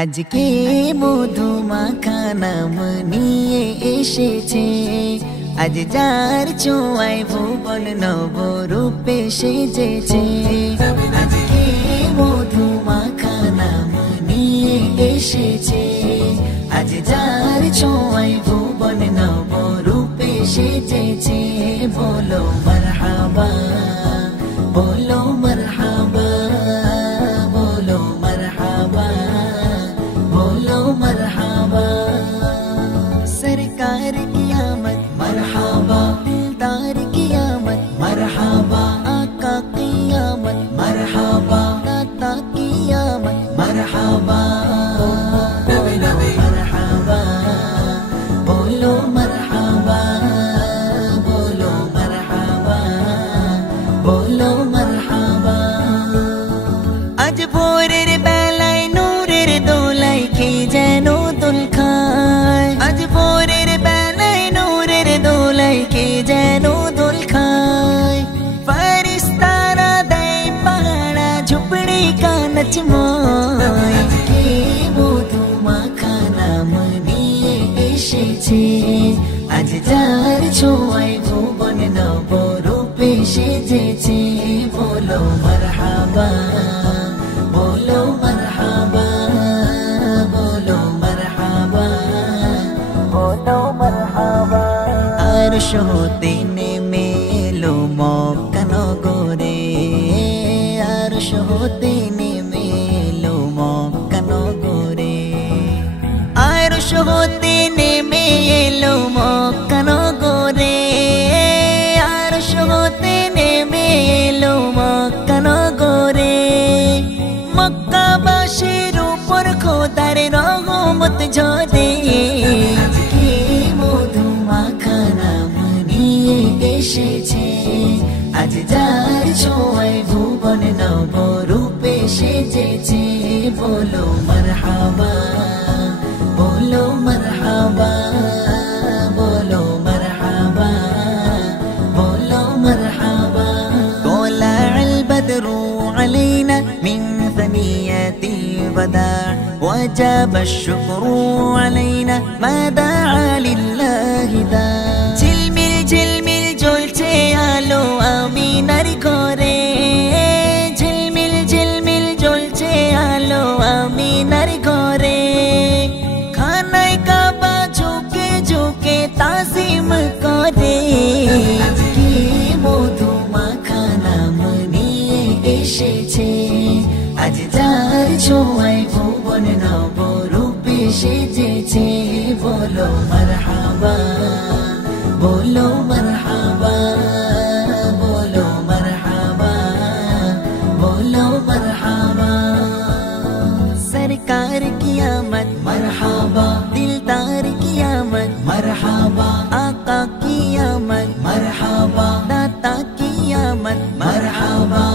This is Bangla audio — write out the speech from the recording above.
আজকে মধুমাখা নাম নিয়ে এসেছে, আজ যার ছোঁয়ায় ভুবন নবরূপে সেজেছে। আজকে মধুমাখা নাম নিয়ে এসেছে, আজ যার ছোঁয়ায় ভুবন নবরূপে সেজেছে। বলো মারহাবা, বলো মারহাবা, বলো মারহাবা, बोलो मरहबा। सरकार की आमद मरहबा, दिलदार की आमद मरहबा, आका की आमद मरहबा, दाता की आमद मरहबा। मरहबा, बोलो मरहबा, बोलो मरहबा, बोलो मरहबा। आज भोरेर बेलाय नूरेर दोलाई কে যেন দোল খায়, আজ ভোরের বেলায় নূরের দোলায় কে যেন দোল খায়। ফারিস্তারা দেয় পাহারা ঝুপড়ি কা নচময়। আজকে মধুমাখা নাম নিয়ে এসেছে, আজ যার ছোঁয়ায় ভুবন নবরূপে সেজেছে। বলো মারহাবা, বলো মারহাবা, আরশ হতে নেমে এলো মক্কা নগরে, আরশ হতে নেমে এলো মক্কা নগরে, আরশ হতে নেমে এলো মক্কা নগরে, আরশ হতে নেমে এলো মক্কা নগরে। মক্কাবাসীর উপর খোদার রহমত ঝরে। আজকে মধুমাখা নাম নিয়ে এসেছে, আজ যার ছোঁয়ায় ভুবন নবরূপে সেজেছে। বলো মারহাবা, বলো মারহাবা, বলো মারহাবা, বলো মারহাবা। طلع البدر علينا من ثنيات الوداع، وجب الشكر علينا ما دعا لله داع। ঝিলমিল ঝিলমিল জ্বলছে আলো আমিনার ঘরে, ঝিলমিল ঝিলমিল জ্বলছে আলো আমিনার ঘরে। খানায় কাবা ঝুঁকে ঝুঁকে তাজিম করে। আজকে মধুমাখা নাম নিয়ে এসেছে, আজ যার ছোঁয়ায় ভুবন নবরূপে সেজেছে। বলো মারহাবা, বলো মারহাবা, বলো মারহাবা, বলো মারহাবা। सरकार की आमद मरहबा, दिलदार की आमद मरहबा, आका की आमद मरहबा, दाता की आमद मरहबा।